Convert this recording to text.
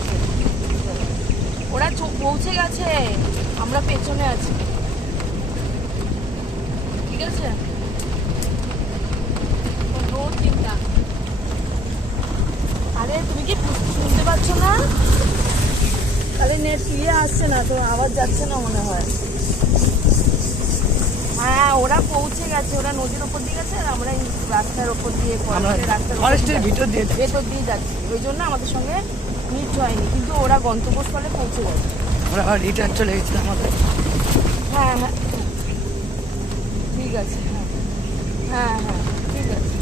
আছে, ওরা পৌঁছে গেছে, আমরা পেছনে আছি, ঠিক আছে? কোনো চিন্তা। আরে তুমি কি শুনতে পাচ্ছ না? আরে নেট আসছে না তো, আওয়াজ যাচ্ছে না মনে হয়। হ্যাঁ, ওরা পৌঁছে গেছে, ওরা নদীর ওপর দিয়ে গেছে আর আমরা রাস্তার ওপর দিয়ে, ফরেস্টের ভিতর দিয়ে যাচ্ছি, ওই জন্য আমাদের সঙ্গে মিট হয়নি, কিন্তু ওরা গন্তব্যস্থলে পৌঁছে গেছে। আমরা রিটার্ন চলে গেছি আমাদের। হ্যাঁ হ্যাঁ ঠিক আছে, হ্যাঁ হ্যাঁ হ্যাঁ ঠিক আছে।